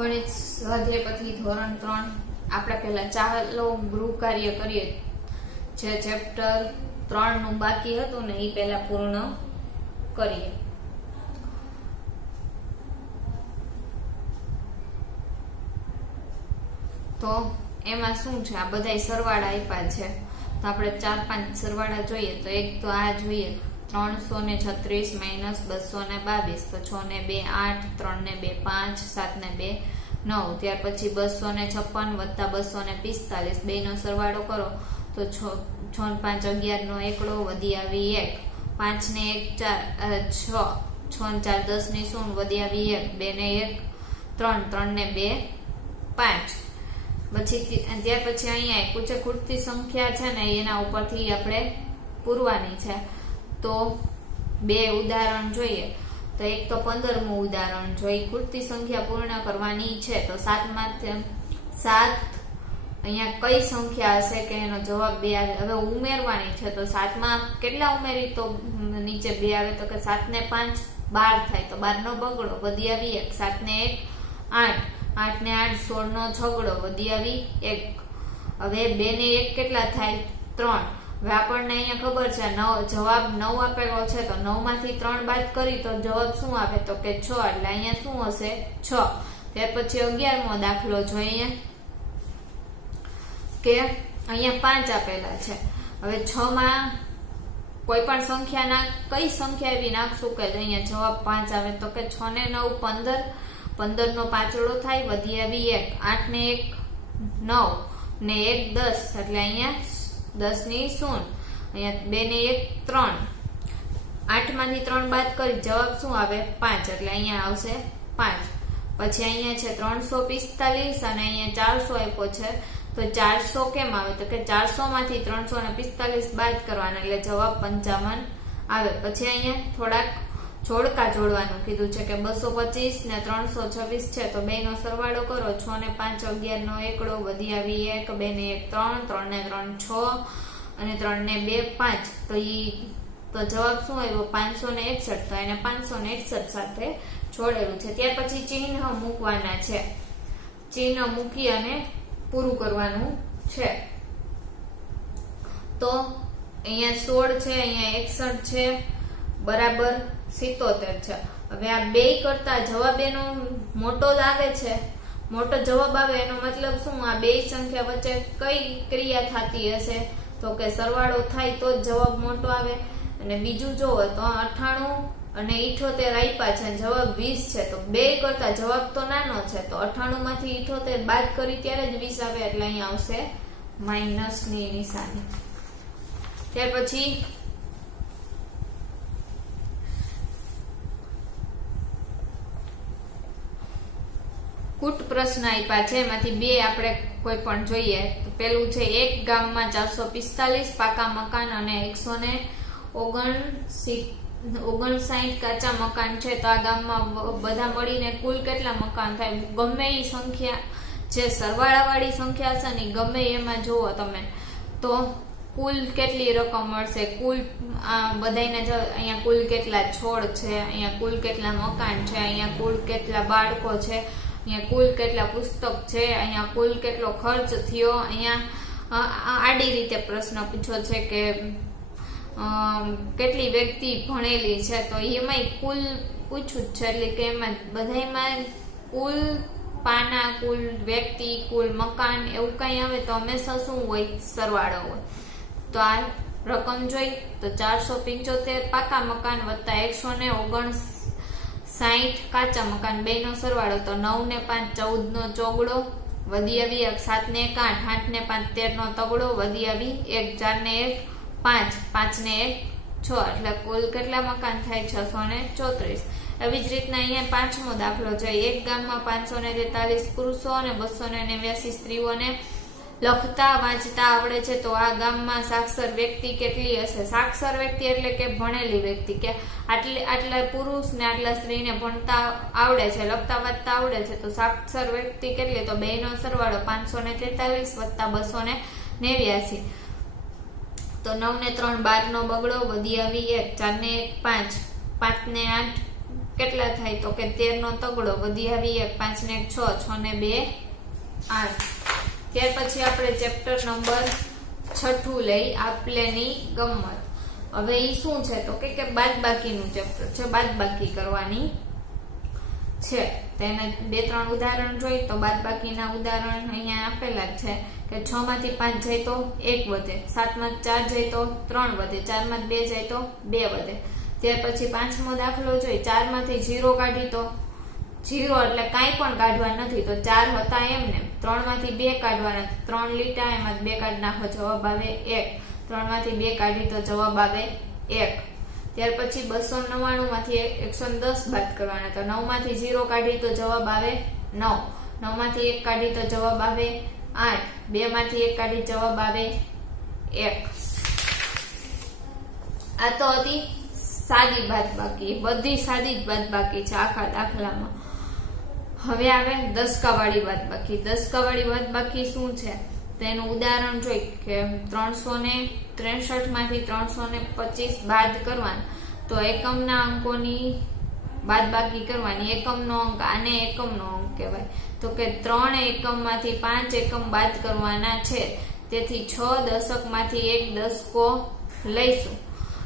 ગણિત સ્વાધ્યાય પછી ધોરણ 3 આપણે પહેલા ચાલો ગૃહ કાર્ય કરીએ। જે ચેપ્ટર 3 નું બાકી હતું ને એ પહેલા પૂર્ણ કરીએ। તો એમાં શું છે, આ બધાય સરવાળા આપ્યા છે, તો આપણે 4-5 સરવાળા જોઈએ। તો એક તો આ જોઈએ 336 માઇનસ 222, તો 6 ને 2 8, 3 ને 2 5, 7 ને 2 9, ત્યાર પછી 256 વત્તા 245, બે નો સરવાળો કરો તો 6 ને 5 11 નો એકડો વધી આવી 1, 5 ને 1 4 6, 6 ને 4 10 ની 0 વધી આવી 1, 2 ને 1 3, 3 ને 2 5। પછી ત્યાર પછી અહીંયા પૂછે ખૂટતી સંખ્યા છે ને એના ઉપરથી આપણે પૂરવાની છે। તો બે ઉદાહરણ જોઈએ। તો એક તો 15મું ઉદાહરણ જોઈ, ખૂટતી સંખ્યા પૂર્ણ કરવાની છે। તો 7 માંથી 7 અહીંયા કઈ સંખ્યા હશે કે એનો જવાબ 2 આવે। હવે ઉમેરવાની છે, તો 7 માં કેટલા ઉમેરી તો નીચે 2 આવે, તો કે 7 ને 5 12 થાય, તો 12 નો બગડો વધી આવી 1, 7 ને 1 8, 8 ને 8 16 નો છગડો વધી આવી 1। હવે 2 ને 1 કેટલા થાય 3। હવે આપણને અહીંયા ખબર છે જવાબ 9 આપેલો છે, તો 9 માંથી 3 બાદ કરી તો જવાબ શું આવે, તો કે 6, એટલે અહીંયા શું હશે 6। ત્યાર પછી 11મો દાખલો જોઈએ કે અહીંયા 5 આપેલા છે। હવે 6 માં કોઈ પણ સંખ્યાના કઈ સંખ્યા એવી નાખશું કે અહીંયા જવાબ 5 આવે, તો કે 6 ને 9 15, 15 નો પાછળો થાય વધી આવી 1, 8 ને 1 9 ને 1 10, એટલે અહીંયા 10 ની 0, અહીંયા 2 ને 1 3, 8 માંથી 3 બાદ કરી જવાબ શું આવે 5, એટલે અહીંયા આવશે 5। પછી અહીંયા છે 345 અને અહીંયા 400 આપ્યો છે, તો 400 કેમ આવે, તો કે 400 માંથી 345 બાદ કરવાના, એટલે જવાબ 55 આવે। પછી અહીંયા થોડાક જોડકા જોડવાનું કીધું છે કે 225 ને 326 છે, તો બે નો સરવાળો કરો, 6 ને 5 11 નો એકડો વધી આવી 1, 2 ને 1 3, 3 ને 3 6 અને 3 ને 2 5, તો જવાબ શું આવ્યો 561, તો એને 561 સાથે જોડેલું છે। ત્યાર પછી ચિહ્ન મૂકવાના છે, ચિહ્ન મૂકી અને પૂરું કરવાનું છે। તો અહીંયા 16 છે, અહીંયા 61 છે, બરાબર 77 છે। હવે આ બે કરતા જવાબ એનો મોટો આવે છે, મોટો જવાબ આવે એનો મતલબ શું, આ બે સંખ્યા વચ્ચે કઈ ક્રિયા થતી હશે, તો કે સરવાળો થાય તો જ જવાબ મોટો આવે। અને બીજું જોવો તો 98 અને 78 આપ્યા છે, જવાબ 20 છે, તો બે કરતા જવાબ તો નાનો છે, તો 98 માંથી 78 બાદ કરી ત્યારે જ 20 આવે, એટલે અહીંયા આવશે માઇનસ ની નિશાની। ત્યાર પછી કુટ પ્રશ્ન આપ્યા છે, એમાંથી બે આપણે કોઈ પણ જોઈએ। તો પેલું છે એક ગામમાં 445 પાકા મકાન અને 159 કાચા મકાન છે, તો આ ગામમાં બધા મળીને કુલ કેટલા મકાન થાય। ગમે એ સંખ્યા જે સરવાળા વાળી સંખ્યા હશે ને ગમે એમાં જોવો તમે તો કુલ કેટલી રકમ મળશે, કુલ બધાયના અહીંયા કુલ કેટલા છોડ છે, અહીંયા કુલ કેટલા મકાન છે, અહીંયા કુલ કેટલા બાળકો છે, અહીંયા કુલ કેટલા પુસ્તક છે, અહીંયા કુલ કેટલો ખર્ચ થયો। અહીંયા આડી રીતે પ્રશ્ન પૂછ્યો છે કે કેટલી વ્યક્તિ ભણેલી છે, તો એમાં કુલ પૂછ્યું છે, એટલે કે એમાં બધામાં કુલ પાના, કુલ વ્યક્તિ, કુલ મકાન એવું કઈ આવે તો હંમેશા શું હોય સરવાળો હોય। તો આ રકમ જોઈ તો 475 પાકા મકાન વત્તા 159 કાચા મકાન, બે નો સરવાળો, તો 9 ને 5 14 નો ચોગડો વધી આવી 1, 7 ને 1 8, 8 ને 5 13 નો તગડો વધી આવી 1, 4 ને 1 5, 5 ને 1 6, એટલે કુલ કેટલા મકાન થાય 634। એવી જ રીતના અહીંયા પાંચમો દાખલો છે, એક ગામમાં 543 પુરુષો અને 289 સ્ત્રીઓને લખતા વાંચતા આવડે છે, તો આ ગામમાં સાક્ષર વ્યક્તિ કેટલી હશે। સાક્ષર વ્યક્તિ એટલે કે ભણેલી વ્યક્તિ, કે આટલા પુરુષ ને આટલા સ્ત્રીને ભણતા આવડે છે, લખતા વાંચતા આવડે છે, તો સાક્ષર વ્યક્તિ કેટલી, તો બે નો સરવાળો 543 વત્તા 289, તો 9 ને 3 12 નો બગડો વધી આવી 1, 4 ને 1 5, 5 ને 8 કેટલા થાય તો કે 13 નો તગડો, વધી આવી 1, 5 ને 1 6, 6 ને 2 8. ત્યાર પછી આપણે ચેપ્ટર નંબર 6 લઈ આપલેની ગમ્મત. હવે ઈ શું છે તો કે બાદબાકીનું ચેપ્ટર છે, બાદબાકી કરવાની છે. તેને 2-3 ઉદાહરણ જોઈ તો બાદબાકીના ઉદાહરણ અહીંયા આપેલા જ છે કે 6 માંથી 5 જાય તો 1 વધે, 7 માં 4 જાય તો 3 વધે, 4 માં 2 જાય તો 2 વધે. ત્યાર પછી 5મો દાખલો જોઈ, 4 માંથી 0 કાઢી તો 0 એટલે કાંઈ પણ કાઢવા નથી તો 4 હતા એમને. 3 માંથી 2 કાઢવાના, 3 લીટા એમાં 2 કાઢી નાખો, જવાબ આવે 1. 3 માંથી 2 કાઢી તો જવાબ આવે 1. ત્યાર પછી 299 માંથી 110 બાદ કરવાના તો 9 માંથી 0 કાઢી તો જવાબ આવે 9. 9 માંથી 1 કાઢી તો જવાબ આવે 8. 2 માંથી 1 કાઢી જવાબ આવે 1. આ તો હતી સાદી બાદબાકી, બધી સાદી જ બાદબાકી છે આખા દાખલામાં. હવે આવે દસકાવાળી બાદબાકી. દસકાવાળી બાદબાકી શું છે તેનું ઉદાહરણ જોઈ કે 363 માંથી 325 બાદ કરવાના તો એકમના અંકોની બાદબાકી કરવાની. એકમનો અંક, આને એકમનો અંક કહેવાય. તો કે 3 એકમ માંથી 5 એકમ બાદ કરવાના છે, તેથી 6 દશક માંથી 1 દસકો લઈશું.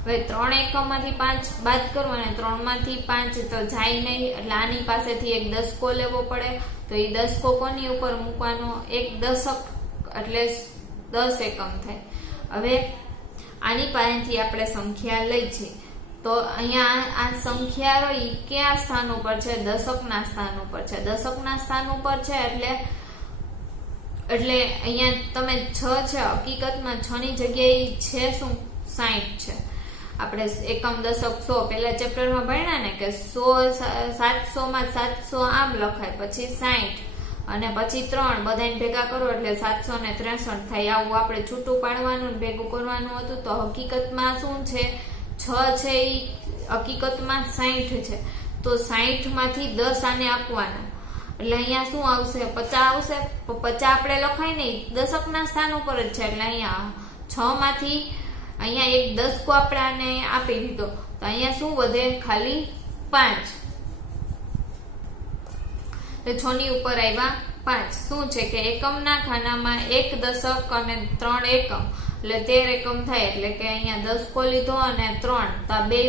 હવે 3 એકમ માંથી 5 બાદ કરવાના, 3 માંથી 5 તો જાય નહીં એટલે આની પાસેથી 1 દસકો લેવો પડે. તો એ દસકો કોની ઉપર મૂકવાનો? 1 દશક એટલે 10 એકમ થાય. હવે આની પાસેથી આપણે સંખ્યા લઈ છીએ તો અહીંયા આ સંખ્યા રહી ક્યાં સ્થાન ઉપર છે? દશકના સ્થાન ઉપર છે. દશકના સ્થાન ઉપર છે એટલે અહીંયા તમે 6 છે, હકીકતમાં 6 ની જગ્યાએ છે શું? 60 છે. આપણે એકમ દશક 100 પેલા ચેપ્ટરમાં ભણ્યા ને કે 100 700 માં 700 આમ લખાય, પછી 60 અને પછી 3 બધાને ભેગા કરો એટલે 763 થાય. આવું આપણે છૂટું પાડવાનું ભેગું કરવાનું હતું. તો હકીકતમાં શું છે? 6 છે એ હકીકતમાં 60 છે. તો 60 માંથી 10 આને આપવાના એટલે અહીંયા શું આવશે? 50 આવશે. 50 આપણે લખાય નહીં, દશકના સ્થાન ઉપર જ છે એટલે અહીંયા 6 માંથી અહીંયા 1 દસકો આપણે આને આપી દીધો તો અહીંયા શું વધે? ખાલી 5. 6 ની ઉપર આવ્યા 5. શું છે કે એકમના ખાનામાં 1 દશક અને 3 એકમ એટલે 13 એકમ થાય. એટલે કે અહીંયા દસકો લીધો અને 3 તો આ બે,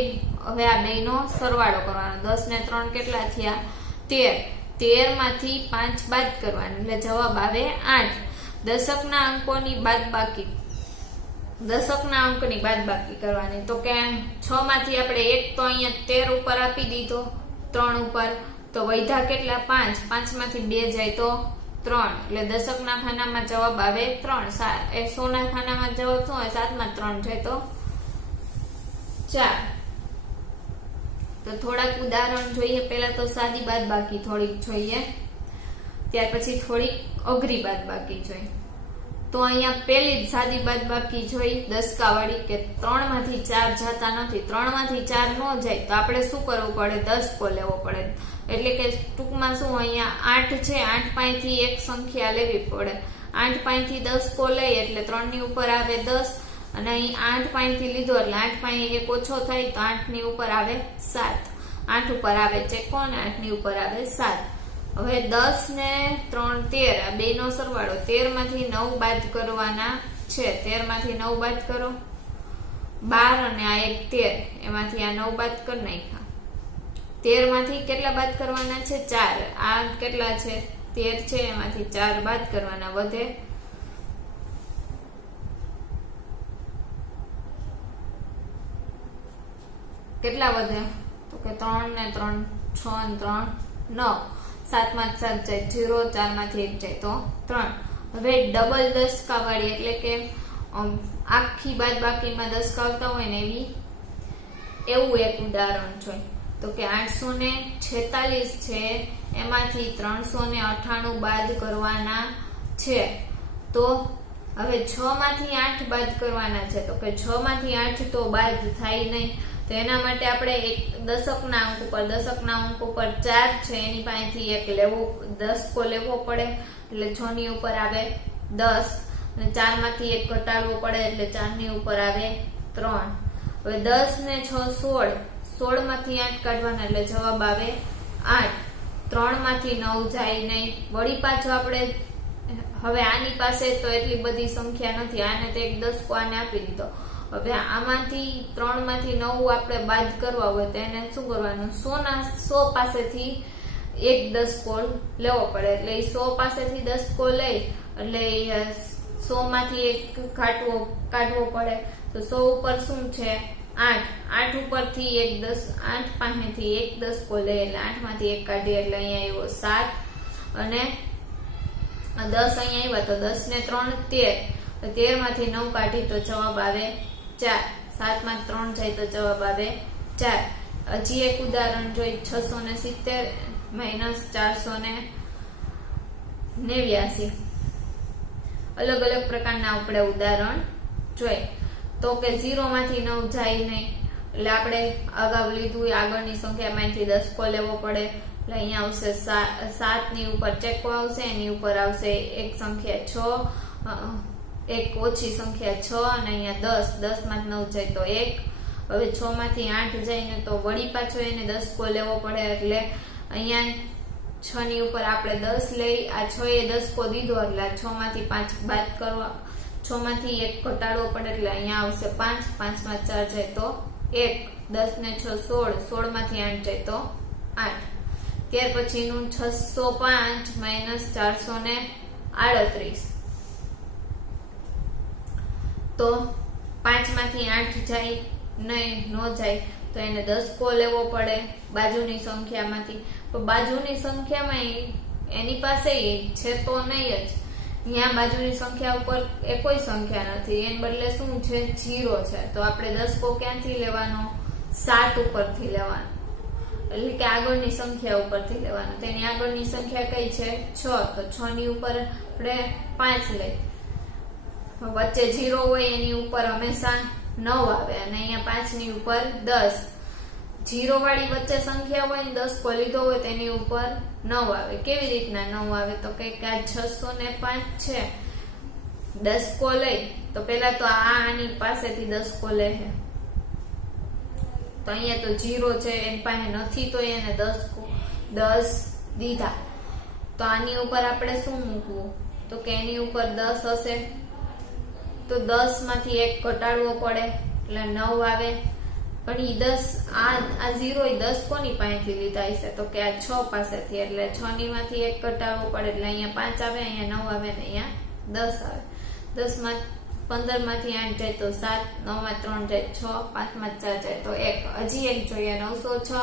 હવે આ બે નો સરવાળો કરવાનો. 10 ને 3 કેટલા થયા? 13. 13 માંથી 5 બાદ કરવાનું એટલે જવાબ આવે 8. દશકના અંકોની બાદબાકી, દશકના અંકની બાદબાકી કરવાની. તો કે 6 માંથી આપણે 1 તો અહીંયા 13 ઉપર આપી દીધો, 3 ઉપર તો વધ્યા કેટલા? 5. 5 માંથી 2 જાય તો 3 એટલે દશકના ખાનામાં જવાબ આવે 3. 100 ના ખાનામાં જવાબ શું હોય? 7 માં 3 જાય તો 4. તો થોડાક ઉદાહરણ જોઈએ. પેલા તો સાદી બાદબાકી થોડીક જોઈએ, ત્યાર પછી થોડીક અઘરી બાદબાકી જોઈએ. તો અહીંયા પેલી જ સાદી બાદબાકી જોઈ દસકાવાળી કે 3 માંથી 4 જતા નથી. 3 માંથી 4 ન જાય તો આપણે શું કરવું પડે? દસકો લેવો પડે. એટલે કે ટૂંકમાં શું અહીંયા 8 છે, 8 પાસેથી એક સંખ્યા લેવી પડે. 8 પાસેથી દસકો લઈ એટલે 3 ની ઉપર આવે 10 અને અહીં 8 પાસેથી લીધો એટલે 8 પાસે એક ઓછો થાય તો 8 ની ઉપર આવે 7. 8 ઉપર આવે છે કોણ? 8 ની ઉપર આવે 7. હવે 10 ને 3 13 આ બે નો સરવાળો. 13 માંથી 9 બાદ કરવાના છે. 13 માંથી 9 બાદ કરો, 12 અને આ એક 13 એમાંથી આ 9 બાદ કરી નાખ્યા. 13 માંથી કેટલા બાદ કરવાના છે? 4. આ કેટલા છે? 13 છે, એમાંથી 4 બાદ કરવાના, વધે કેટલા વધે? તો કે 3 ને 3 6 ને 3 9. 7 માં 7 જાય 0, 4 માંથી 1 જાય તો 3. હવે ડબલ દસકાવાળી એટલે કે આખી બાદબાકીમાં દસકા આવતા હોય ને એવું એક ઉદાહરણ છે. તો કે 846 છે, એમાંથી 398 બાદ કરવાના છે. તો હવે 6 માંથી 8 બાદ કરવાના છે. તો કે 6 માંથી 8 તો બાદ થાય નહીં. તો એના માટે આપણે એક દશકના અંક ઉપર 4 છે એની પાસેથી એક દસકો લેવો પડે એટલે 6 ની ઉપર આવે 10 અને 4 માંથી એક ઘટાડવો પડે એટલે 4 ની ઉપર આવે 3. હવે 10 ને 6 16. 16 માંથી 8 કાઢવાના એટલે જવાબ આવે 8. 3 માંથી 9 જાય નહીં. વળી પાછો આપણે હવે આની પાસે તો એટલી બધી સંખ્યા નથી, આને તો એક દસકો આને આપી દીધો. હવે આમાંથી 3 માંથી 9 આપણે બાદ કરવા હોય તો એને શું કરવાનું, 100 પાસેથી એક દસકો લેવો પડે. એટલે 100 પાસેથી દસકો લઈ એટલે 100 માંથી એક કાઢવો પડે. તો 100 ઉપર શું છે 8, 8 ઉપરથી એક 8 પાસેથી એક દસકો લે એટલે 8 માંથી 1 કાઢીએ એટલે અહીંયા આવ્યો 7 અને 10 અહીંયા આવ્યા તો 10 ને 3 13. 13 માંથી 9 કાઢી તો જવાબ આવે 4. 7 માં 3 જાય તો જવાબ આવે 4. હજી એક ઉદાહરણ જોઈ, 670 માઇનસ 489. અલગ અલગ પ્રકારના આપણે ઉદાહરણ જોઈ. તો કે 0 માંથી 9 જાય નહીં એટલે આપણે અગાઉ લીધું આગળની સંખ્યામાંથી દસકો લેવો પડે. એટલે અહીંયા આવશે 7 ની ઉપર ચેકો આવશે, એની ઉપર આવશે એક સંખ્યા 6, એક ઓછી સંખ્યા 6 અને અહીંયા 10. 10 માં 9 જાય તો 1. હવે 6 માંથી 8 જાય ને તો વળી પાછો એને દસકો લેવો પડે. એટલે અહીંયા 6 ની ઉપર આપણે 10 લઈ, આ 6 એ દસકો દીધો એટલે 6 માંથી 5 બાદ કરવા, 6 માંથી 1 ઘટાડવો પડે એટલે અહીંયા આવશે 5. 5 માં 4 જાય તો 1. 10 ને 6 16, 16 માંથી 8 જાય તો 8. ત્યાર પછીનું 605 માઇનસ 438. તો 5 માંથી 8 જાય નહીં, નો જાય તો એને દસકો લેવો પડે બાજુની સંખ્યામાંથી. તો બાજુની સંખ્યામાં એની પાસે છે તો નહીં જ, અહીંયા બાજુની સંખ્યા ઉપર એ કોઈ સંખ્યા નથી, એને બદલે શું છે 0 છે. તો આપણે દસકો ક્યાંથી લેવાનો, 7 ઉપરથી લેવાનો, એટલે કે આગળની સંખ્યા ઉપરથી લેવાનો. તેની આગળની સંખ્યા કઈ છે 6, તો 6 ની ઉપર આપણે 5 લઈ, વચ્ચે 0 હોય એની ઉપર હંમેશા 9 આવે અને અહીંયા 5 ની ઉપર 10. 0 વાળી વચ્ચે સંખ્યા હોય ને દસકો લીધો હોય તેની ઉપર 9 આવે. કેવી રીતના 9 આવે તો કઈક આ 605 છે, દસકો લઈ તો પેલા તો આની પાસેથી દસકો લે છે, તો અહીંયા તો 0 છે એની પાસે નથી તો એને 10 દીધા. તો આની ઉપર આપણે શું મૂકવું, તો કે એની ઉપર 10 હશે તો 10 માંથી 1 ઘટાડવો પડે એટલે 9 આવે. પણ ઈ 10 આ 0 એ 10 કોની પાસેથી લીધા હશે, તો કે આ 6 પાસેથી, એટલે 6 ની માંથી 1 ઘટાડવો પડે એટલે અહીંયા 5 આવે, અહીંયા 9 આવે ને અહીંયા 10 આવે. 10 માં 15 માંથી 8 જાય તો 7, 9 માં 3 જાય 6, 5 માં 4 જાય તો 1. હજી એક જોઈએ, 906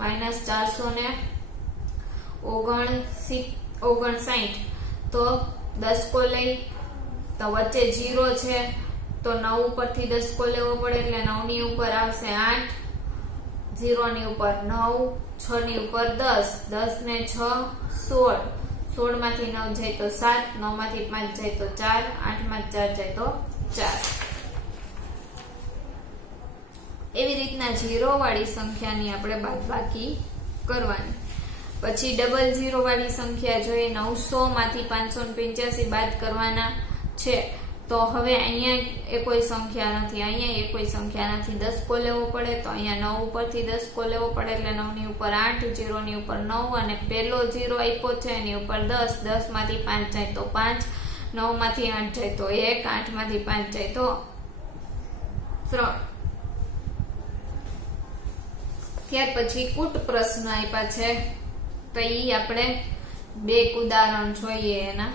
માઇનસ 459. તો દસકો લઈ તો વચ્ચે 0 છે તો 9 ઉપરથી દસકો લેવો પડે એટલે 9 ની ઉપર આવશે 8, 0 ની ઉપર 9, 6 ની ઉપર 10, 10 ને 6 16, 16 માંથી 9 જાય તો 7, 9 માંથી 5 જાય તો 4, 8 માં 4 જાય તો 4. એવી રીતના 0 વાળી સંખ્યાની આપણે બાદબાકી કરવાની. પછી ડબલ 0 વાળી સંખ્યા જોઈએ, 900 માંથી 585 બાદ કરવાના છે. તો હવે અહીંયા એ કોઈ સંખ્યા નથી, અહીંયા એ કોઈ સંખ્યા નથી, દસકો લેવો પડે તો અહીંયા 9 ઉપરથી દસકો લેવો પડે એટલે 9 ની ઉપર 8, 0 ની ઉપર 9 અને પેલો 0 આપ્યો છે એની ઉપર 10, 10 માંથી 5 જાય તો 5, 9 માંથી 8 જાય તો 1, 8 માંથી 5 જાય તો 3. ત્યાર પછી કૂટ પ્રશ્ન આપ્યા છે તો ઈ આપણે બે ઉદાહરણ જોઈએ એના.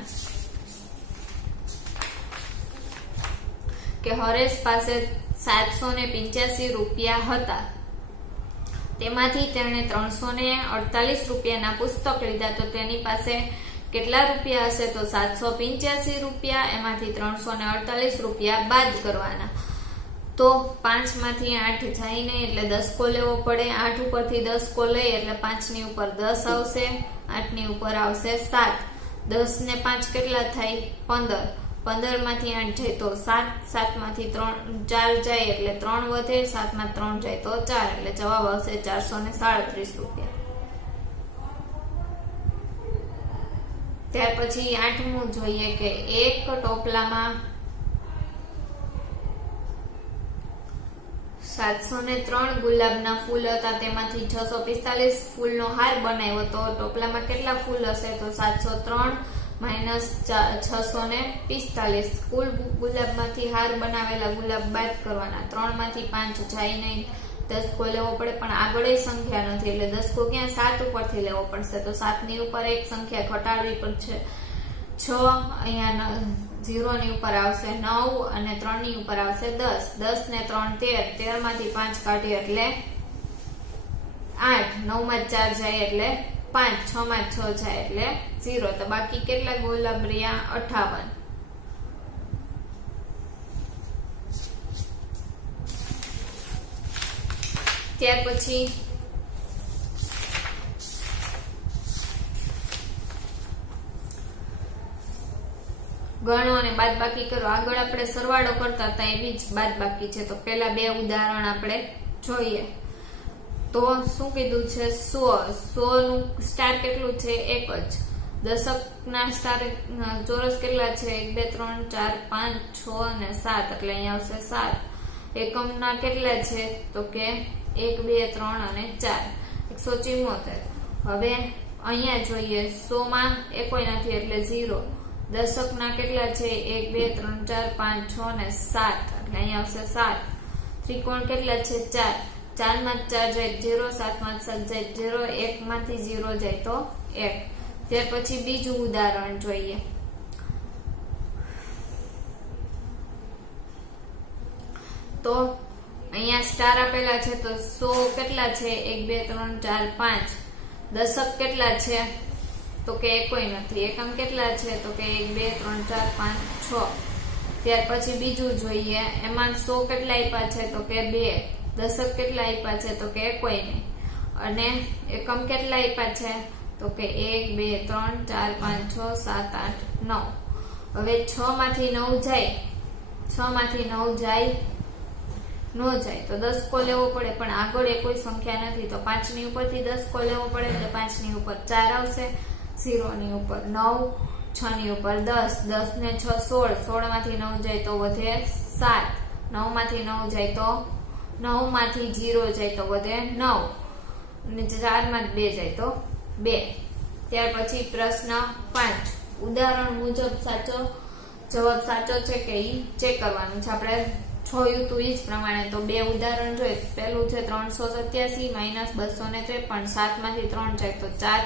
કે હરેશ પાસે 785 રૂપિયા હતા, તેમાંથી તેણે 348 રૂપિયાના પુસ્તક લીધા, તો તેની પાસે કેટલા રૂપિયા હશે, તો 785 રૂપિયા, એમાંથી 348 રૂપિયા બાદ કરવાના. તો 5 માંથી 8 જાય નહીં એટલે દસકો લેવો પડે, 8 ઉપરથી દસકો લઈ એટલે 5 ની ઉપર 10 આવશે, 8 ની ઉપર આવશે 7, 10 ને 5 કેટલા થાય 15, 15 માંથી 8 જાય તો 7, 7 માંથી 4 જાય એટલે 3 વધે, 7 માં 3 જાય તો 4 એટલે જવાબ આવશે 437 રૂપિયા. ત્યાર પછી 8મું જોઈએ કે એક ટોપલામાં 703 ગુલાબના ફૂલ હતા, તેમાંથી 645 ફૂલનો હાર બનાવ્યો. તો ટોપલામાં કેટલા ફૂલ હશે? તો 703 માઇનસ 645. કુલ ગુલાબમાંથી હાર બનાવેલા ગુલાબ બાદ કરવાના. 3 માંથી 5 જાય નહીં, દસકો લેવો પડે, પણ આગળ સંખ્યા નથી એટલે દસકો ક્યાં 7 ઉપરથી લેવો પડશે. તો 7 ની ઉપર એક સંખ્યા ઘટાડવી પડશે 6. અહીંયા 0 ની ઉપર આવશે 9 અને 3 ની ઉપર આવશે 10. 10 ને 3 13. 13 માંથી 5 કાઢીએ એટલે 8. 9 માં 4 જાય એટલે 5. 6 માં 6 જાય એટલે 0. તો બાકી કેટલા ગુલાબ રહ્યા? 58. ત્યાર પછી ગણો અને બાદ બાકી કરો. આગળ આપણે સરવાળો કરતા હતા એવી જ બાદ બાકી છે. તો પેલા બે ઉદાહરણ આપણે જોઈએ. તો શું કીધું છે? 100. 100 નું સ્ટાર કેટલું છે? 1 જ. દશક ના સ્ટાર ચોરસ કેટલા છે? 1 2 3 4 5 6 અને 7 એટલે અહીંયા આવશે 7. એકમ ના કેટલા છે? તો કે 1 2 3 અને 4 174. હવે અહીંયા જોઈએ 100 માં એકોય નથી એટલે 0. દશક ના કેટલા છે? 1 2 3 4 5 6 અને 7 એટલે અહીંયા આવશે 7. ત્રિકોણ કેટલા છે? 4. 4 માં 4 જાય 0, 7 માં 7 જાય 0, 1 માંથી 0 જાય તો 1. ત્યાર પછી બીજું ઉદાહરણ જોઈએ. તો અહીંયા સ્ટાર આપેલા છે તો 100 કેટલા છે? 1 2 3 4 5. દશક કેટલા છે? તો કે કોઈ નથી. એકમ કેટલા છે? તો કે 1 2 3 4 5 6. ત્યાર પછી બીજું જોઈએ. એમાં 100 કેટલા આપ્યા છે? તો કે 2. દશક કેટલા આપ્યા છે? તો કે કોઈ નહીં. અને એકમ કેટલા આપ્યા છે? તો કે 1 2 3 4 5 6 7 8 9. હવે 6 માંથી 9 જાય, 6 માંથી 9 જાય નો જાય તો દસકો લેવો પડે, પણ આગળ એ કોઈ સંખ્યા નથી તો 5 ની ઉપરથી દસકો લેવો પડે એટલે 5 ની ઉપર 4 આવશે, 0 ની ઉપર 9, 6 ની ઉપર 10, 10 ને 6 16, 16 માંથી 9 જાય તો વધે 7, 9 માંથી 9 જાય તો 9 માંથી 0 જાય તો વધે 9 અને 4 માં 2 જાય તો 2. ત્યાર પછી પ્રશ્ન 5. ઉદાહરણ મુજબ સાચો જવાબ સાચો છે કે ઈ ચેક કરવાનું છે. આપણે જોયું તું ઈ જ પ્રમાણે તો બે ઉદાહરણ જોઈએ. પહેલું છે 387 માઇનસ 253, 7 માંથી 3 જાય તો 4,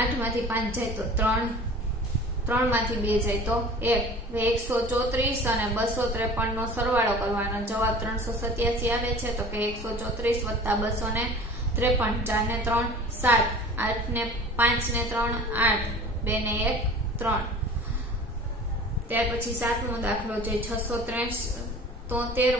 8 માંથી 5 જાય તો 3, 3 માંથી 2 જાય તો 1. 134 અને 253 નો સરવાળો કરવાનો. જવાબ 387 આવે છે તો કે 134 વત્તા 253, 4 ને 3 7, 8 ને 5 ને 3 8, 2 ને 1 3. ત્યાર પછી 7મો દાખલો છે 673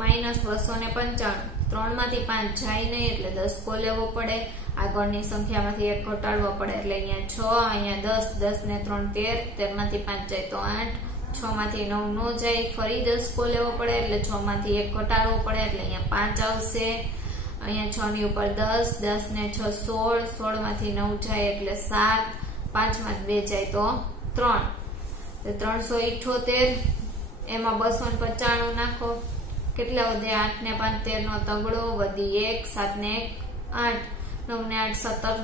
માઇનસ 295, 3 માંથી 5 જાય નહીં એટલે 10 કો લેવો પડે, આગળની સંખ્યામાંથી 1 ઘટાડવો પડે એટલે અહીંયા 6, અહીંયા 10, 10 ને 3 13, 13 માંથી 5 જાય તો 8, 6 માંથી 9 નો જાય, ફરી 10 કો લેવો પડે એટલે 6 માંથી 1 ઘટાડવો પડે એટલે અહીંયા 5 આવશે. અહીંયા 6 ની ઉપર 10, 10 ને 6 16, 16 માંથી 9 જાય એટલે 7, 5 માં 2 જાય તો 3. 378 એમાં 295 નાખો, કેટલા વધે? 8 ને 5 13 નો તગડો વધી 1, 7 ને 1 8, 9 ને 8 17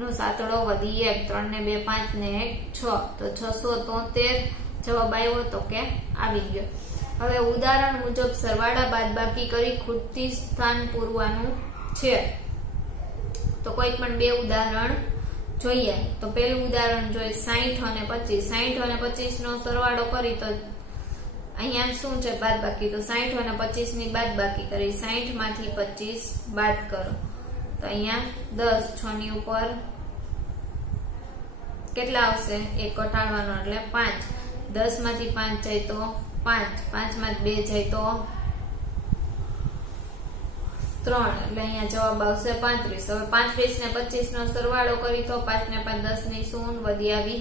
નો સાતડો વધી 1, 3 ને 2 5 ને 1 6. તો 673 જવાબ આવ્યો તો કે આવી ગયો. હવે ઉદાહરણ મુજબ સરવાળા બાદબાકી કરી ખૂટતી સ્થાન પૂરવાનું છે. તો કોઈ પણ બે ઉદાહરણ જોઈએ. તો પેલું ઉદાહરણ જોઈએ 60 અને 25. 60 અને 25 નો સરવાળો કરી તો અહીંયા શું છે? બાદબાકી. તો 60 અને 25 ની બાદબાકી કરી, 60 માંથી 25 બાદ કરો તો અહીંયા 10, 6 ની ઉપર કેટલા આવશે? 1 ઘટાડવાનો એટલે 5, 10 માંથી 5 જાય તો 5, 5 માં 2 જાય તો 3 એટલે અહીંયા જવાબ આવશે 35. હવે 35 ને 25 નો સરવાળો કરી તો 5 ને 5 10 ની 0 વધી આવી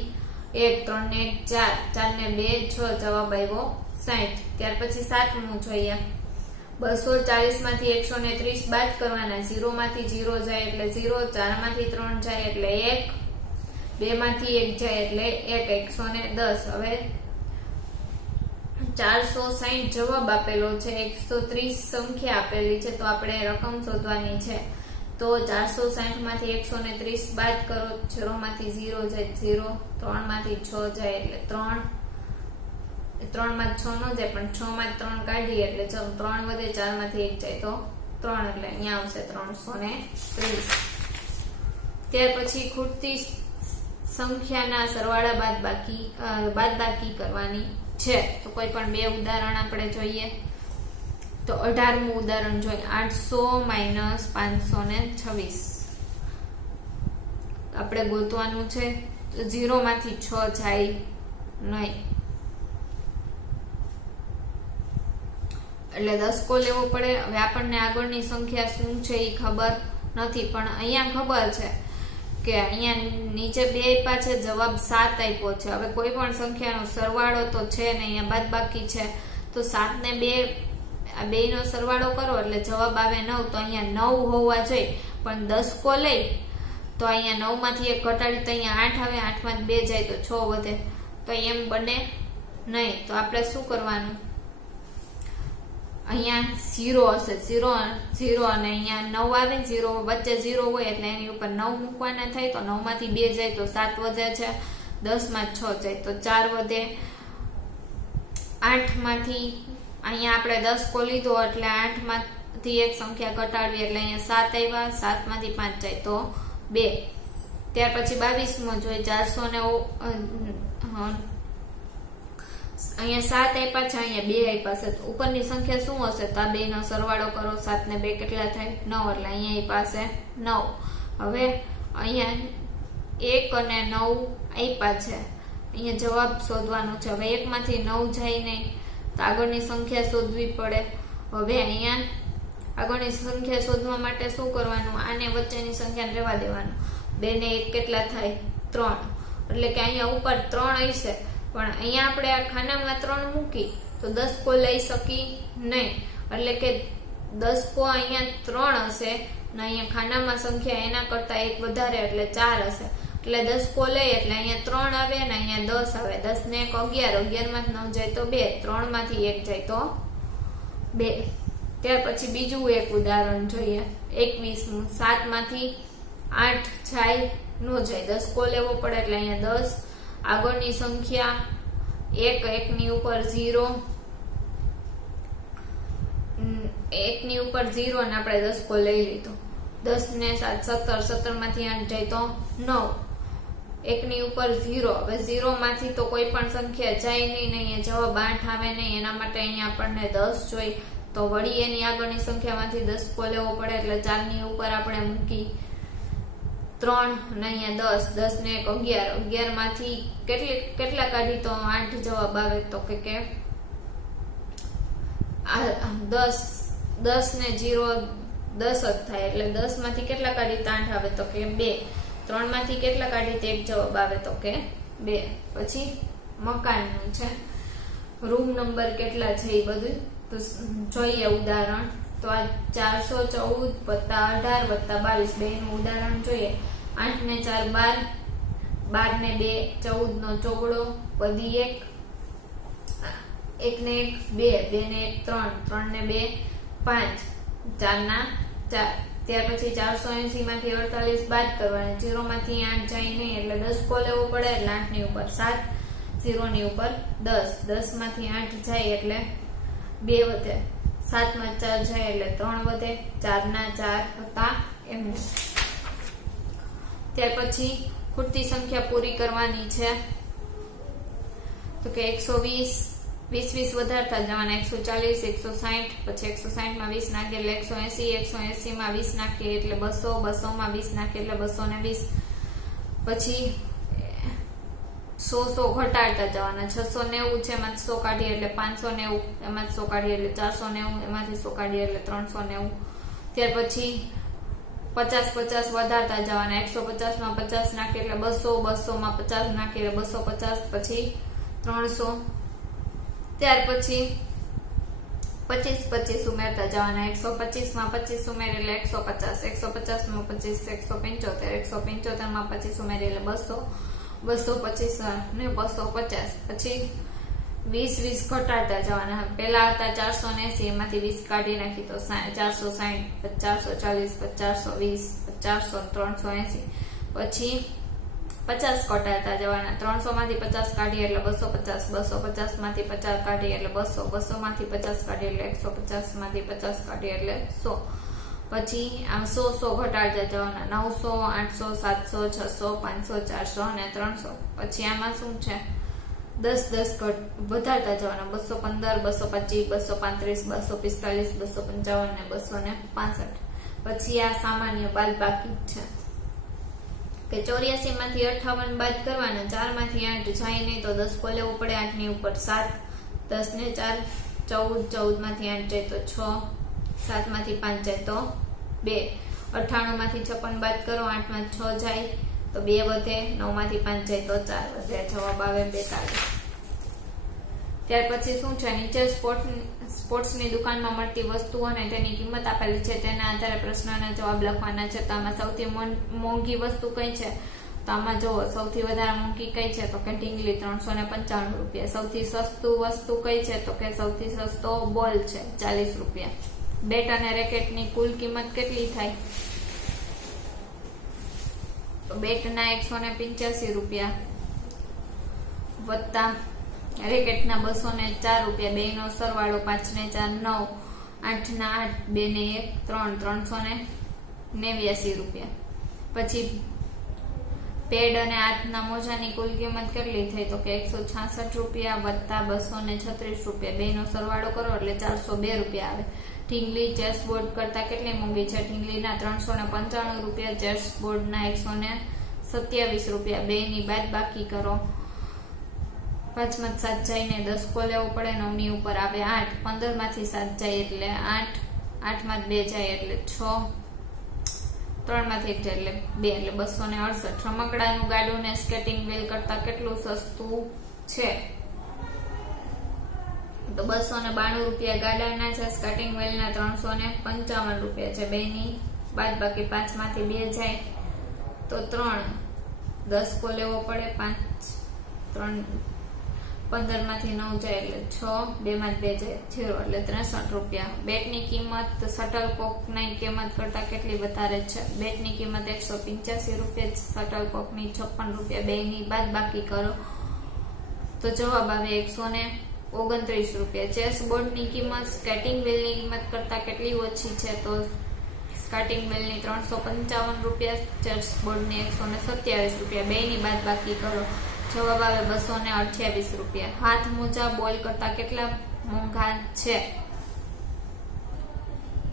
1, 3 ને 4, 4 ને 2 6, જવાબ આવ્યો 60. ત્યાર પછી 7મું જોઈએ. 240 માંથી 130 બાદ કરવાના. 0 માંથી 0 જાય એટલે 0, 4 માંથી 3 જાય એટલે 1, 2 માંથી 1 જાય એટલે 1, 110. હવે 460 જવાબ આપેલો છે, 130 સંખ્યા આપેલી છે, તો આપણે રકમ શોધવાની છે। તો 460 માંથી 130 બાદ કરો, 0 માંથી 0 જાય 0, 3 માંથી 6 જાય એટલે 3, 3 માં 6 ન જાય પણ 6 માં 3 કાઢીએ એટલે 3 વધે, 4 માંથી 1 જાય તો 3 એટલે અહીંયા આવશે 330। ત્યાર પછી ખૂટતી સંખ્યાના સરવાળા બાદબાકી કરવાની છે। તો કોઈ પણ બે ઉદાહરણ આપણે જોઈએ। તો 18મું ઉદાહરણ જોઈએ, 800 - 526 આપણે ગોતવાનું છે। 0 માંથી 6 જાય નહીં એટલે 10 કો લેવો પડે। હવે આપણને આગળની સંખ્યા શું છે એ ખબર નથી, પણ અહીંયા ખબર છે કે અહીંયા નીચે 2 આપ્યા છે, જવાબ 7 આપ્યો છે। હવે કોઈ પણ સંખ્યાનો સરવાળો તો છે ને, અહીંયા બાદબાકી છે, તો 7 ને 2 આ બેયનો સરવાળો કરો એટલે જવાબ આવે 9, તો અહીંયા 9 હોવા જોઈએ, પણ 10 કો લઈ તો અહીંયા 9 માંથી 1 ઘટાડી તો અહીંયા 8 આવે, 8 માં 2 જાય તો 6 વધે, તો એમ બને નહીં। તો આપણે શું કરવાનું, અહીંયા 0 હશે, 0 અને અહીંયા 9 આવે, 0 વચ્ચે 0 હોય એટલે એની ઉપર 9 મૂકવાના થાય, તો 9 માંથી 2 જાય તો 7 વધે છે, 10 માં 6 જાય તો 4 વધે, 8 માંથી અહીંયા આપણે 10 કો લીધો એટલે 8 માંથી એક સંખ્યા ઘટાડવી એટલે અહીંયા 7 આવ્યા, 7 માંથી 5 જાય તો 2। ત્યાર પછી 22મો જોઈએ, 400 અહીંયા 7 આપ્યા છે, અહીંયા 2 આપ્યા છે, તો ઉપરની સંખ્યા શું હશે, તો આ બેનો સરવાળો કરો, 7 ને 2 કેટલા થાય 9, એટલે અહીંયા પાસે 9। હવે અહીંયા 1 અને 9 આપ્યા છે, અહીંયા જવાબ શોધવાનો છે। હવે 1 માંથી 9 જાય નહીં તો આગળની સંખ્યા શોધવી પડે। હવે અહીંયા આગળની સંખ્યા શોધવા માટે શું કરવાનું, આને વચ્ચેની સંખ્યાને રહેવા દેવાનું, 2 ને 1 કેટલા થાય 3, એટલે કે અહીંયા ઉપર 3 હશે, પણ અહીંયા આપણે આ ખાનામાં 3 મૂકી તો 10 કો લઈ શકી નહીં, એટલે કે 10 કો અહીંયા 3 હશે ને અહીંયા ખાનામાં સંખ્યા એના કરતા 1 વધારે એટલે 4 હશે, એટલે 10 કો લઈ એટલે અહીંયા 3 આવે ને અહીંયા 10 આવે, 10 ને 1 11, 11 માં 9 જાય તો 2, 3 માંથી 1 જાય તો 2। ત્યાર પછી બીજું એક ઉદાહરણ જોઈએ, 21મું, 7 માંથી 8 જાય ન જાય, 10 કો લેવો પડે એટલે અહીંયા 10, આગળની સંખ્યા 1 ની ઉપર 0, 1 ની ઉપર 0 અને આપણે 10 કો લઈ લીધો, 10 ને 7 17, 17 માંથી 8 જાય તો 9, 1 ની ઉપર 0, હવે 0 માંથી તો કોઈ પણ સંખ્યા જાય નહીં, અહીંયા જવાબ 8 આવે નહીં, એના માટે અહીંયા આપણને 10 જોઈ, તો વળી એની આગળની સંખ્યામાંથી 10 કો લેવો પડે એટલે 4 ની ઉપર આપણે મૂકી 3 અને અહીંયા 10, 10 ને 1 11, 11 માંથી કેટલા કાઢી તો 8 જવાબ આવે, તો કે 10 ને 0 10 જ થાય, એટલે 10 માંથી કેટલા કાઢી તો 8 આવે, તો કે 2, 3 માંથી કેટલા કાઢી તો 1 જવાબ આવે, તો કે 2। પછી મકાનનું છે, રૂમ નંબર કેટલા છે એ બધું તો જોઈએ ઉદાહરણ। તો આ 414 + 18 + 22 બેનું ઉદાહરણ જોઈએ। 8 ને 4 12, 12 ને 2 14 નો ચોગડો, પદી 1, 1 ને 1 2, 2 ને 1 3, 3 ને 2 5, 4 ના 4। ત્યાર પછી 480 માંથી 48 બાદ કરવાના, 0 માંથી 8 જાય નહીં એટલે 10 કો લેવો પડે એટલે 8 ની ઉપર 7, 0 ની ઉપર 10, 10 માંથી 8 જાય એટલે 2 વધે, 7 માં 4 જાય એટલે 3 વધે, 4 ના 4 હતા એમ। ત્યાર પછી ખૂટતી સંખ્યા પૂરી કરવાની છે, તો કે 120, 20 વધારતા જવાના, 140, 160, પછી 160 માં 20 નાખીએ એટલે 180, 180 માં 20 નાખીએ એટલે 200, 200 માં 20 નાખીએ એટલે 220, પછી 100 ઘટાડતા જવાના, 690 છે એમાં 100 કાઢીએ એટલે 590, એમાં 100 કાઢીએ એટલે 490, એમાંથી 100 કાઢીએ એટલે 390। ત્યાર પછી 50 50 વધારતા જવાના, 150 માં 50 નાખીએ એટલે 200, 200 માં 50 નાખીએ એટલે 250, પછી 300। ત્યાર પછી 25 25 ઉમેરતા જવાના, 125 માં 25 ઉમેરી એટલે 150, 150 માં 25 175, 175 માં 25 ઉમેરી એટલે 200, 225 ને 250, પછી 20 ઘટાડતા જવાના. પેલા હતા 480, એમાંથી 20 કાઢી નાખી તો 460, 440, 420, 400, 380. પછી 50 ઘટાડતા જવાના. 300 માંથી 50 કાઢીએ એટલે 250, 250 માંથી 50 કાઢીએ એટલે 200, 200 માંથી 50 કાઢીએ એટલે 150, માંથી 50 કાઢીએ એટલે 100. પછી આમ 100 ઘટાડતા જવાના. 900, 800, 700, 600, 500, 400 અને 300. પછી આમાં શું છે 10 વધારતા જવાના. 215, 225, 235, 245, 255 અને 265. પછી આ સામાન્ય બાદબાકી છે કે 84 માંથી 58 બાદ કરવાના. 4 માંથી 8 જાય નહીં તો 10 કો લેવો પડે. 8 ની ઉપર 7, 10 ને 4 14, 14 માંથી 8 જાય તો 6, 7 માંથી 5 જાય તો 2. 98 માંથી 56 બાદ કરો. 8 માં 6 જાય તો 2 વધે. 9 માંથી 5 જાય તો 4 વધે. જવાબ આવે 42. ત્યાર પછી શું છે, નીચે સ્પોર્ટ્સની દુકાનમાં મળતી વસ્તુઓ અને તેની કિંમત આપેલી છે, તેના આધારે પ્રશ્નના જવાબ લખવાના છે. તો આમાં સૌથી મોંઘી વસ્તુ કઈ છે? તો આમાં જો સૌથી વધારે મોંઘી કઈ છે? તો કે ઢીંગલી 395 રૂપિયા. સૌથી સસ્તું વસ્તુ કઈ છે? તો કે સૌથી સસ્તો બોલ છે 40 રૂપિયા. બેટ અને રેકેટની કુલ કિંમત કેટલી થાય? તો બેટના 185 રૂપિયા વત્તા રેકેટના 204 રૂપિયા. બે નો સરવાળો 5 ને 4 9, 8 ના 8, 2 ને 1 3, 389 રૂપિયા. પછી પેડ અને 8 ના મોજાની કુલ કિંમત કેટલી થઈ? તો કે 166 રૂપિયા વત્તા 236 રૂપિયા. બે નો સરવાળો કરો એટલે 402 રૂપિયા આવે. ઢીંગલી ચેસબોર્ડ કરતા કેટલી મોંઘી છે? ઢીંગલીના 395 રૂપિયા, ચેસબોર્ડના 127 રૂપિયા. બે ની બાદ બાકી કરો. 5 માં 7 જાય ને 10 કો લેવો પડે. 9 ની ઉપર આવે 8, 15 માંથી 7 જાય એટલે 8, 8 માં 2 જાય એટલે 6, 3 માંથી 1 જાય એટલે 2 એટલે 268. રમકડાનું ગાડું ને સ્કેટિંગ વ્હીલ કરતા કેટલું સસ્તું છે? તો 292 રૂપિયા ગાડાના છે. સ્કેટિંગ વ્હીલના 355 રૂપિયા છે. બે ની બાદ બાકી 5 માંથી 2 જાય તો 3, 10 કો લેવો પડે. 5, 3, 15 માંથી 9 જાય એટલે 6, 2 માં 2 જાય 0 એટલે 63 રૂપિયા. બેટની કિંમત શટલકોકની કિંમત કરતા કેટલી વધારે છે? બેટની કિંમત 185 રૂપિયા, શટલકોકની 56 રૂપિયા. બે ની બાદ બાકી કરો તો જવાબ આવે 129 રૂપિયા. ચેસબોર્ડની કિંમત સ્કેટિંગ વ્હીલની કિંમત કરતા કેટલી ઓછી છે? તો સ્કેટિંગ વ્હીલની 355 રૂપિયા, ચેસબોર્ડની 127 રૂપિયા. બે ની બાદ બાકી કરો જવાબ આવે 228 રૂપિયા. હાથ મોજા બોલ કરતા કેટલા મોંઘા છે?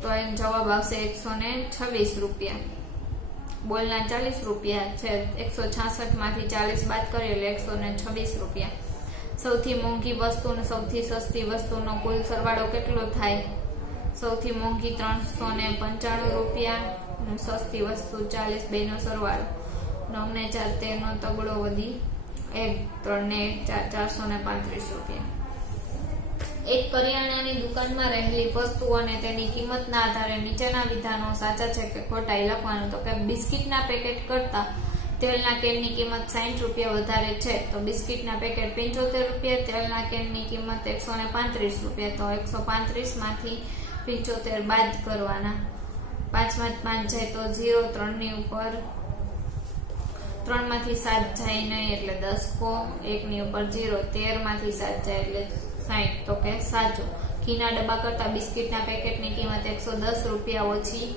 તો એમ જવાબ આવશે 126 રૂપિયા. બોલના 40 રૂપિયા છે. 166 માંથી 40 બાદ કરીએ એટલે 126 રૂપિયા. સૌથી મોંઘી વસ્તુ અને સૌથી સસ્તી વસ્તુનો કુલ સરવાળો કેટલો થાય? સૌથી મોંઘી 395 રૂપિયા, સસ્તી વસ્તુ 40, બે નો સરવાળો 9 ને 4 13 નો તગડો વધી 1, 3 ને 1 435 રૂપિયા. એક કરિયાણાની દુકાનમાં રહેલી વસ્તુ અને તેની કિંમતના આધારે નીચેના વિધાનો સાચા છે કે ખોટા એ લખવાનું. તો કે બિસ્કિટના પેકેટ કરતા તેલના કેનની કિંમત 60 રૂપિયા વધારે છે. તો બિસ્કિટના પેકેટ 75 રૂપિયા, તેલના કેનની કિંમત 135 રૂપિયા. તો 135 માંથી 75 બાદ કરવાના. 5 માં 5 જાય તો 0, 3 ની ઉપર 3 માંથી 7 જાય નહીં એટલે 10 કો. 1 ની ઉપર 0, 13 માંથી 7 જાય એટલે 60. તો કે સાચું. ઘીના ડબ્બા કરતા બિસ્કિટના પેકેટની કિંમત 110 રૂપિયા ઓછી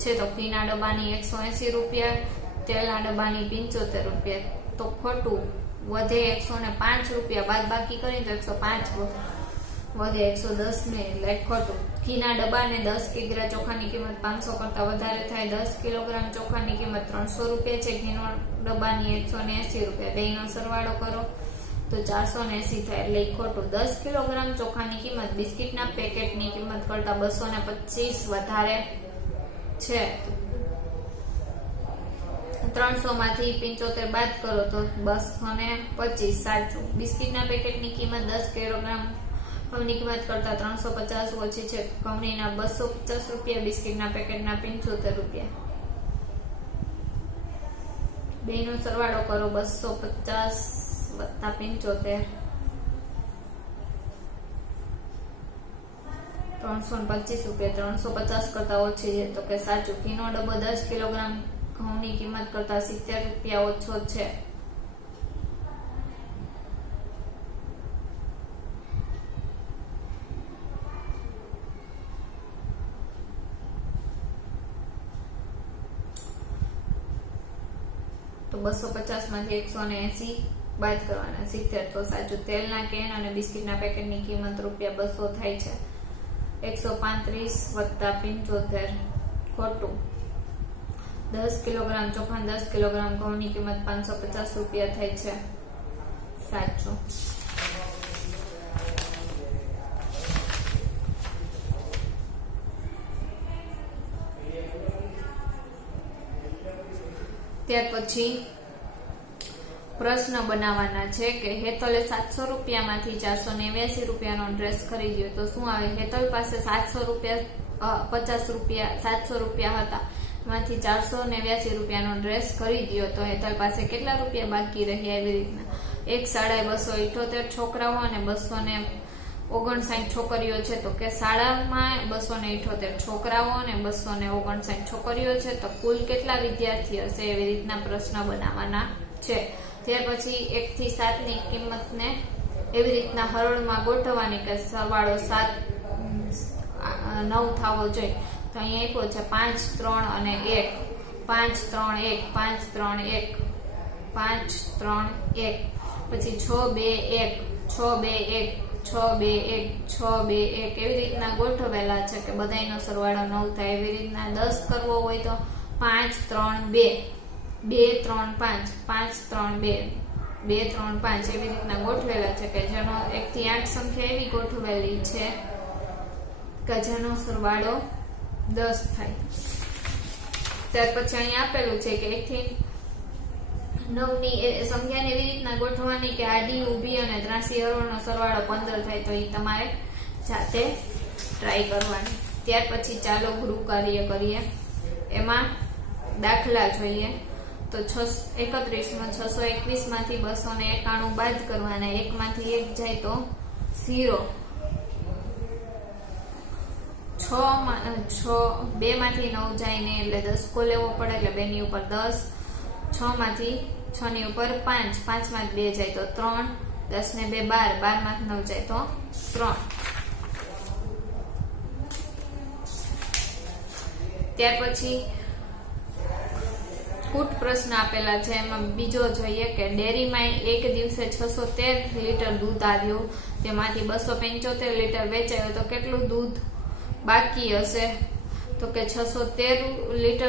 છે. તો ઘીના ડબ્બાની 180 રૂપિયા, તેલના ડબ્બાની 75 રૂપિયા. તો ખોટું. વધે 105 રૂપિયા, બાદ બાકી કરી તો 105 વધે 110 ને એટલે ખોટું. ઘીના ડબ્બાને 10 કિગ્રા ચોખાની કિંમત 500 કરતા વધારે થાય. 10 કિલોગ્રામ ચોખાની કિંમત 300 રૂપિયા છે. ઘીનો ડબ્બાની 180 રૂપિયા. બે નો સરવાળો કરો તો 480 થાય એટલે ખોટું. 10 કિલોગ્રામ ચોખાની કિંમત બિસ્કિટના પેકેટની કિંમત કરતા 225 વધારે છે. 300 માંથી 75 બાદ કરો તો 225 સાચું. બિસ્કિટના પેકેટની કિંમત 10 કિલોગ્રામ ઘઉંની કિંમત કરતા 350 ઓછી છે. ઘઉંનીના 250 રૂપિયા, બિસ્કિટના પેકેટના 75 રૂપિયા. બે નો સરવાળો કરો 250 વત્તા 75 ₹325, 350 કરતા ઓછી છે, તો કે સાચું. ઘીનો ડબ્બો 10 કિલોગ્રામ ઘઉંની કિંમત કરતા ₹70 ઓછો છે. તો 250 માંથી 180 બાદ કરવાના, 70 તો સાચું. તેલના કેન અને બિસ્કિટના પેકેટની કિંમત ₹200 થાય છે. 135 વત્તા 75 ખોટું. 10 કિલોગ્રામ ચોખા, 10 કિલોગ્રામ ઘઉંની કિંમત ₹550 થાય છે. સાચું. ત્યાર પછી પ્રશ્ન બનાવવાના છે કે હેતલે ₹700 માંથી ₹489 ડ્રેસ ખરીદ્યો, તો શું આવે? હેતલ પાસે ₹700 હતા, એમાંથી ₹489 ડ્રેસ ખરીદ્યો, તો હેતલ પાસે કેટલા રૂપિયા બાકી રહ્યા? એવી રીતના એક શાળાએ 278 છોકરાઓ અને 259 છોકરીઓ છે, તો કે શાળામાં 278 છોકરાઓ અને 259 છોકરીઓ છે, તો કુલ કેટલા વિદ્યાર્થી હશે? એવી રીતના પ્રશ્ન બનાવવાના છે. ત્યાર પછી 1 થી 7 ની કિંમતને એવી રીતના હરોળમાં ગોઠવવાની કે સરવાળો 9 થવો જોઈએ. તો અહીંયા આપ્યો છે 5, 3 અને 1, 5, 3, 1, 5, 3, 1, 5, 3, 1, પછી 6, 2, 1, 6, 2, 1, 6, 2, 1, 6, 2, 1 એવી રીતના ગોઠવેલા છે કે બધાનો સરવાળો 9 થાય. એવી રીતના 10 કરવો હોય તો 5, 3, 2, 2, 3, 5, 5, 3, 2, 2, 3, 5 એવી રીતના ગોઠવેલા છે કે જેનો 1 થી 8 સંખ્યા એવી ગોઠવેલી છે કે જેનો સરવાળો 10 થાય. ત્યાર પછી અહીંયા આપેલું છે કે 1 થી 9 ની સંખ્યાને એવી રીતના ગોઠવવાની કે આડી, ઊભી અને ત્રાંસી હરોળનો સરવાળો 15 થાય. તો એ તમારે જાતે ટ્રાય કરવાની. ત્યાર પછી ચાલો ગૃહ કાર્ય કરીએ. એમાં દાખલા જોઈએ. તો 31 માં 621 માંથી 291 બાદ કરવાના, 1 માંથી 1 જાય તો 0, 2 માંથી 9 જાય ને એટલે 10 કો લેવો પડે, એટલે 2 ની ઉપર 10, 6 માંથી 6 ની ઉપર 5, 5 માં 2 જાય તો 3, 10 ને 2 12, 12 માંથી 9 જાય તો 3. ત્યાર પછી કુટ પ્રશ્ન આપેલા છે. એમાં બીજો જોઈએ કે ડેરીમાં એક દિવસે 613 લીટર દૂધ આવ્યું, તેમાંથી 275 લીટર વેચાયું, તો કેટલું દૂધ બાકી હશે? તો કે 613 લીટર